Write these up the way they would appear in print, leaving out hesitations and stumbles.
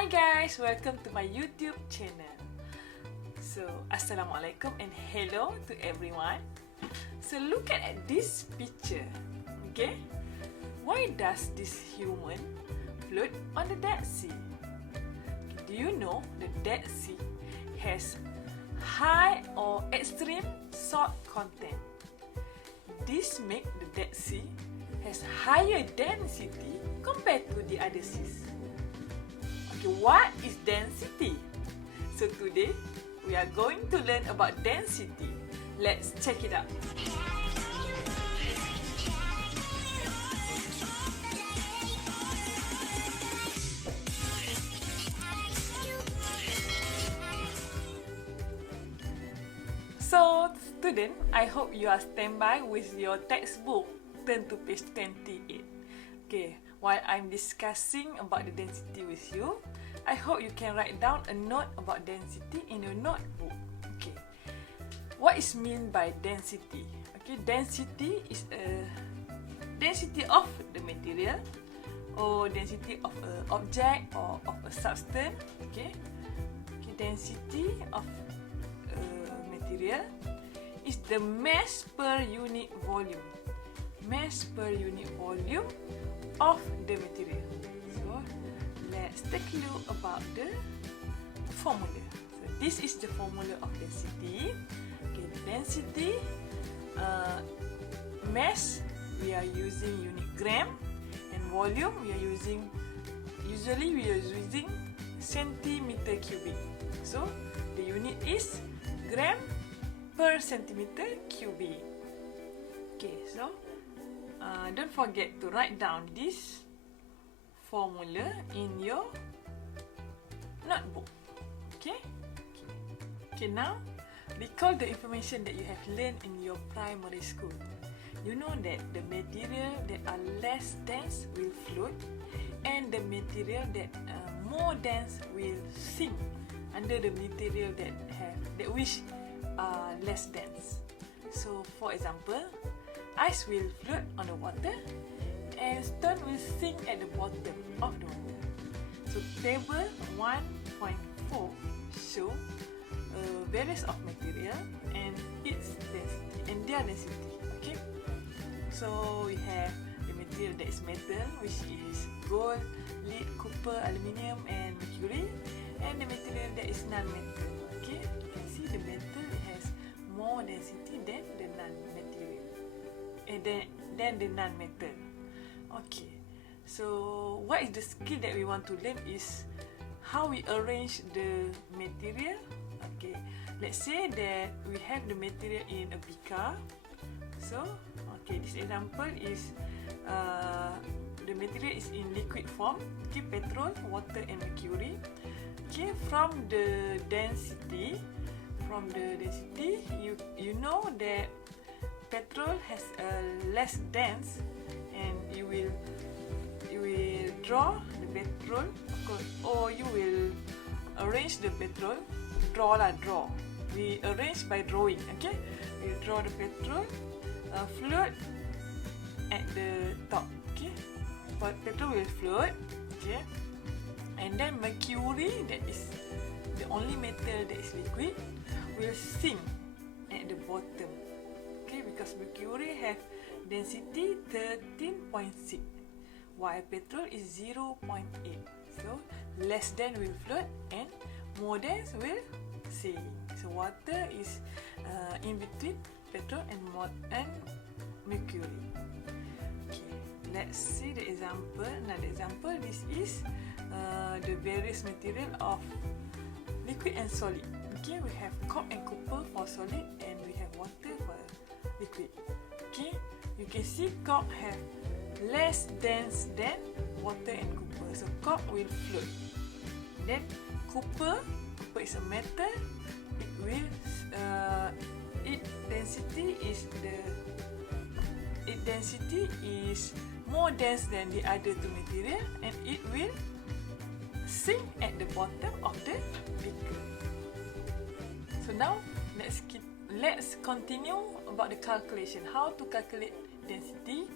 Hi guys, welcome to my YouTube channel. So, Assalamualaikum and hello to everyone. So, look at this picture. Okay, why does this human float on the Dead Sea? Do you know the Dead Sea has high or extreme salt content? This makes the Dead Sea has higher density compared to the other seas. Okay, what is density? So today we are going to learn about density. Let's check it out. So student, I hope you are standby with your textbook. Turn to page 28. Okay, while I'm discussing about the density with you, I hope you can write down a note about density in your notebook. Okay, what is mean by density? Okay, density is a density of the material or density of an object or of a substance. Okay, density of a material is the mass per unit volume. Mass per unit volume of the material. So let's take a look about the formula. So this is the formula of density. Okay, density, mass we are using unit gram, and volume we are using centimeter cubic. So the unit is gram per centimeter cubic. Okay, so don't forget to write down this formula in your notebook. Okay? Okay, now recall the information that you have learned in your primary school. You know that the material that are less dense will float, and the material that are more dense will sink under the material that which are less dense. So, for example, ice will float on the water and stone will sink at the bottom of the water. So table 1.4 show various of material and its density and their density. Okay, so we have the material that is metal, which is gold, lead, copper, aluminium and mercury, and the material that is non-metal. Okay, you can see the metal has more density than the non-material. Than the non-metal. Okay, so what is the skill that we want to learn is how we arrange the material. Okay, let's say that we have the material in a beaker. So, okay, this example is the material is in liquid form. Okay, petrol, water and mercury. Okay, from the density, you know that petrol has a less dense, and you will draw the petrol, or you will arrange the petrol. Draw. We arrange by drawing. Okay, we draw the petrol float at the top. Okay, but petrol will float. Okay, and then mercury, that is the only metal that is liquid, will sink at the bottom. Because mercury have density 13.6, while petrol is 0.8. So less than will float and more dense will sink. So water is in between petrol and mercury. Okay, let's see the example. Another example. This is the various material of liquid and solid. Okay, we have coke and copper for solid, and we have water for liquid. Okay, you can see coke have less dense than water and copper, so coke will float. Then copper is a metal. Its density is more dense than the other two material, and it will sink at the bottom of the beaker. So now let's continue about the calculation. How to calculate density?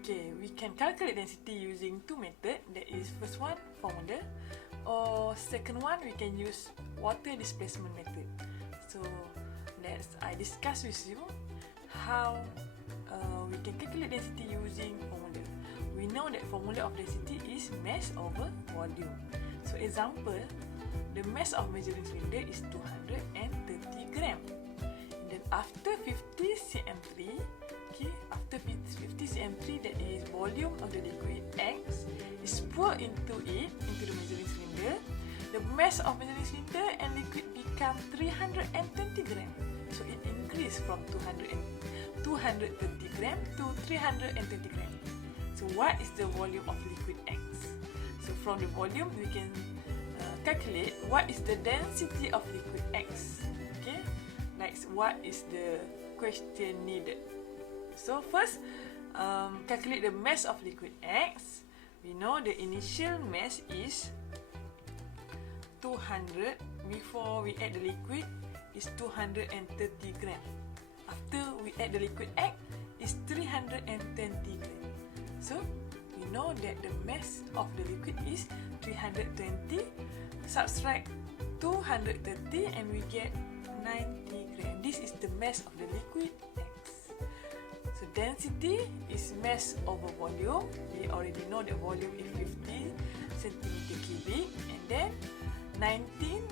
Okay, we can calculate density using two methods. That is, first one, formula, or second one, we can use water displacement method. So I discuss with you how we can calculate density using formula. We know that formula of density is mass over volume. So example, the mass of measuring cylinder is 230 gram. And then after 50 cm3, okay, after 50 cm3, that is volume of the liquid X, is poured into the measuring cylinder. The mass of measuring cylinder and liquid become 320 gram. So it increased from 230 gram to 320 gram. So what is the volume of liquid X? So from the volume, we can calculate what is the density of liquid X. Okay, next, what is the question needed? So first, calculate the mass of liquid X. We know the initial mass is 200. Before we add the liquid, is 230 gram. After we add the liquid X, is 320 gram. So we know that the mass of the liquid is 320. Subtract 230 and we get 90 gram. This is the mass of the liquid X. So density is mass over volume. We already know that volume is 50 centimeter cubic, and then 19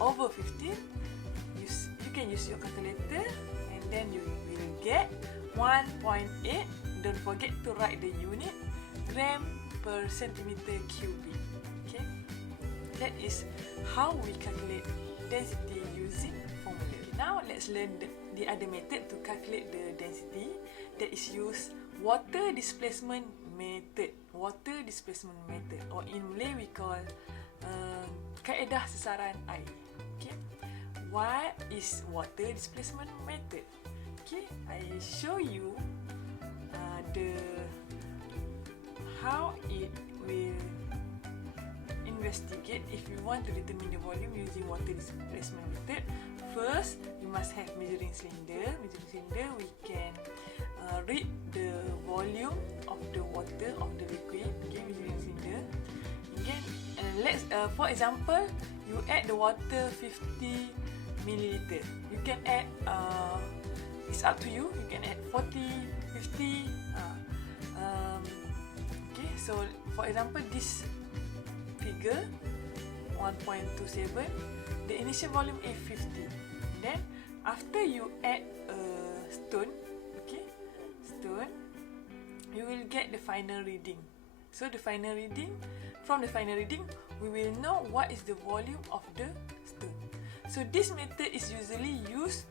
over 15. You can use your calculator, and then you will get 1.8. Don't forget to write the unit, gram per centimeter cubic. Okay, that is how we calculate density using formula. Now let's learn the other method to calculate the density. That is use water displacement method. Water displacement method, or in Malay we call kaedah sesaran air. Okay, what is water displacement method? Okay, I show you how it will investigate if you want to determine the volume using water displacement method. First, you must have measuring cylinder. Measuring cylinder, we can read the volume of the water of the liquid. Okay, measuring cylinder. Again, let's for example, you add the water 50 milliliter. You can add it's up to you. You can add 40, 50. Okay, so for example, this figure 1.27, the initial volume is 50. Then after you add a stone, okay, stone, you will get the final reading. So the final reading, from the final reading, we will know what is the volume of the stone. So this method is usually used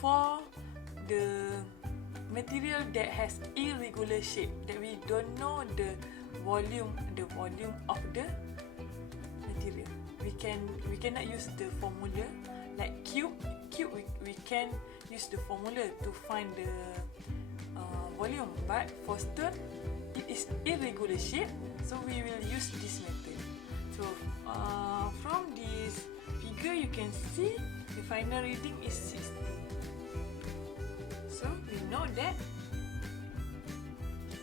for the material that has irregular shape, that we don't know the volume of the material. We cannot use the formula like cube. We can use the formula to find the volume, but for stone it is irregular shape, so we will use this method. So from this figure you can see the final reading is 60. So we know that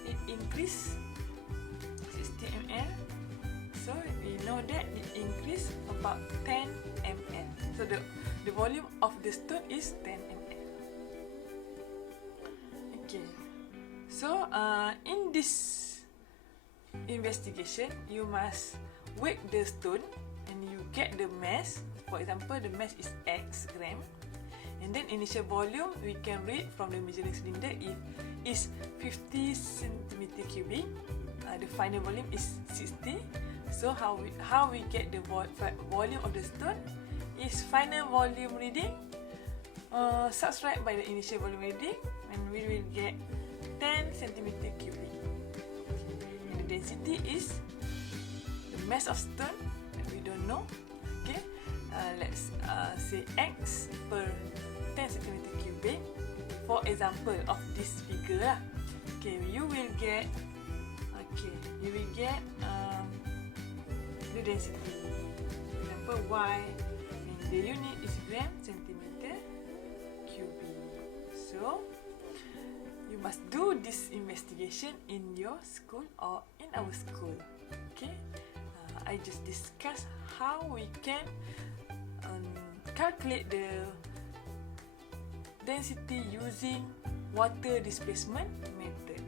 it increased 60 ml. So we know that it increased about 10 ml. So the volume of the stone is 10 ml. Okay. So in this investigation, you must weigh the stone and you get the mass. For example, the mass is X gram. And then initial volume we can read from the measuring cylinder if is 50 centimeter cubic. The final volume is 60. So how we get the volume of the stone is final volume reading subtract by the initial volume reading, and we will get 10 centimeter cubic. And the density is the mass of stone that we don't know. Okay, let's say X per 10 cm cubic. For example of this figure lah. Okay, you will get the density. For example, Y, and the unit is gram centimeter cubic. So you must do this investigation in your school or in our school. Okay, I just discussed how we can calculate the density using water displacement method.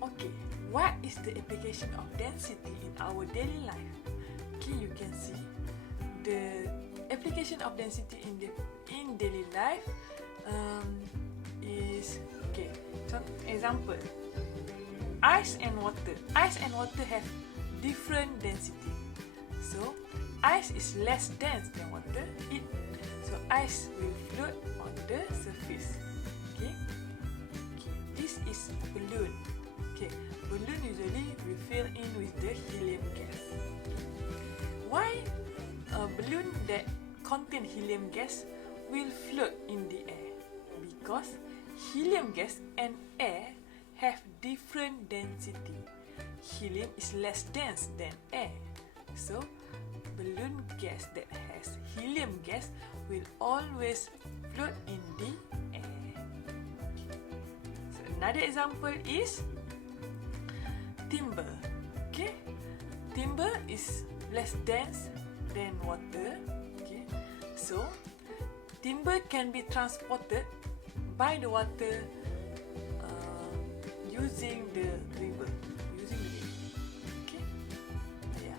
Okay, what is the application of density in our daily life? Okay, you can see the application of density in daily life is, okay, so example, ice and water. Ice and water have different density. So ice is less dense than water. So ice will float on the surface. Okay. This is balloon. Okay. Balloon usually we fill in with the helium gas. Why a balloon that contain helium gas will float in the air? Because helium gas and air have different density. Helium is less dense than air. So balloon gas that has helium gas will always float in the air. So another example is timber. Okay, timber is less dense than water. Okay, so timber can be transported by the water using the river. Okay, yeah.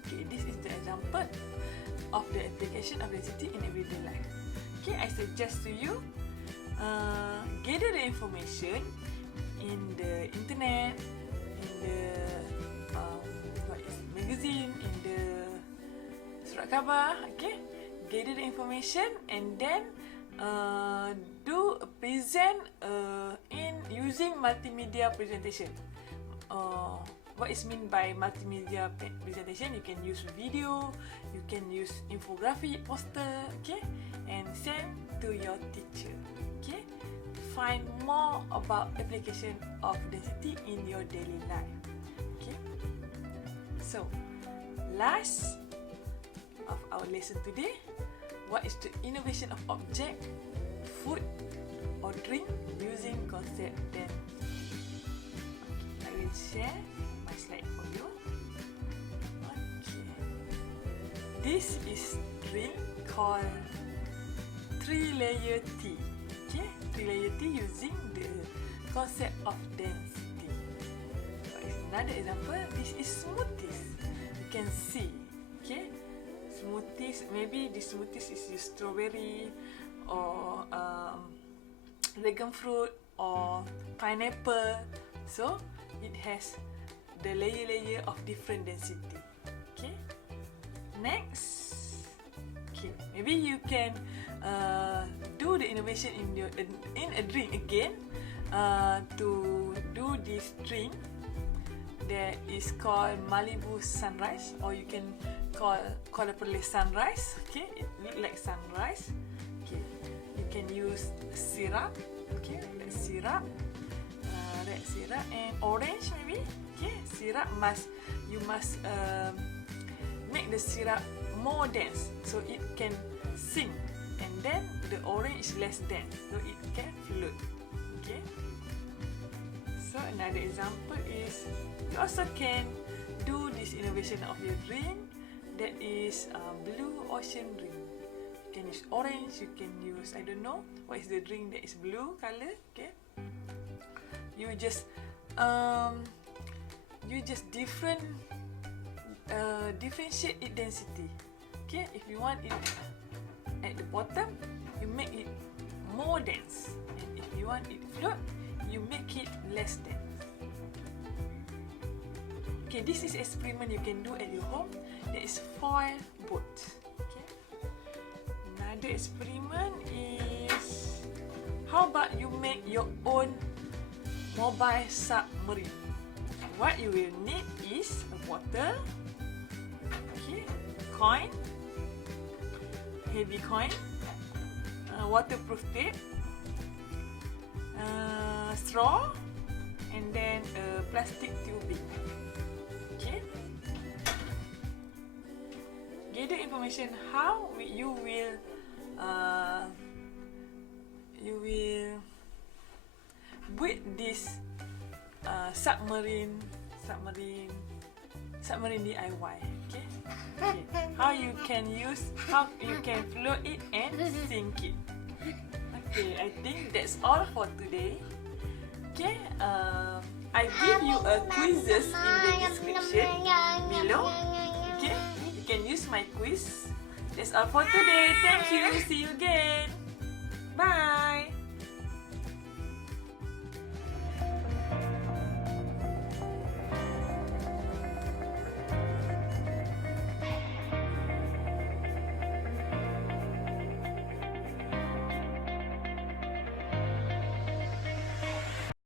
Okay, this is the example of the application of density in everyday life. Okay, I suggest to you gather the information in the internet, in the magazine, in the surat khabar. Okay, gather the information and then do a present in using multimedia presentation. What is mean by multimedia presentation? You can use video, you can use infographic, poster, okay, and send to your teacher. Okay, find more about application of density in your daily life. Okay, so last of our lesson today, what is the innovation of object, food, or drink using concept density? Okay, I will share my slide for you. Okay, this is drink called 3-layer tea. Okay, 3-layer tea using the concept of density. Another example, this is smoothies. You can see, okay, smoothies. Maybe the smoothies is strawberry or dragon fruit or pineapple. So it has the layer of different density. Okay. Next, okay, maybe you can do the innovation in a drink again to do this drink that is called Malibu Sunrise, or you can call it sunrise. Okay, it look like sunrise. Okay, you can use syrup. Okay, red syrup and orange maybe. Okay, syrup you must make the syrup more dense so it can sink, and then the orange is less dense so it can float. Okay, so another example is you also can do this innovation of your drink that is blue ocean drink. You can use orange, you can use, I don't know what is the drink that is blue color. Okay, you just differentiate its density. Okay, if you want it at the bottom, you make it more dense, and if you want it float, you make it less dense. Okay, this is experiment you can do at your home. That is foil boat. Okay. Another experiment is, how about you make your own mobile submarine? What you will need is a bottle, okay, coin, heavy coin, waterproof tape, straw, and then a plastic tubing. Okay. Gather information how you will build this submarine DIY. Okay? How you can float it and sink it. Okay, I think that's all for today. Okay, I give you a quizzes in the description below. Okay, you can use my quiz. That's all for today. Thank you. See you again. Bye.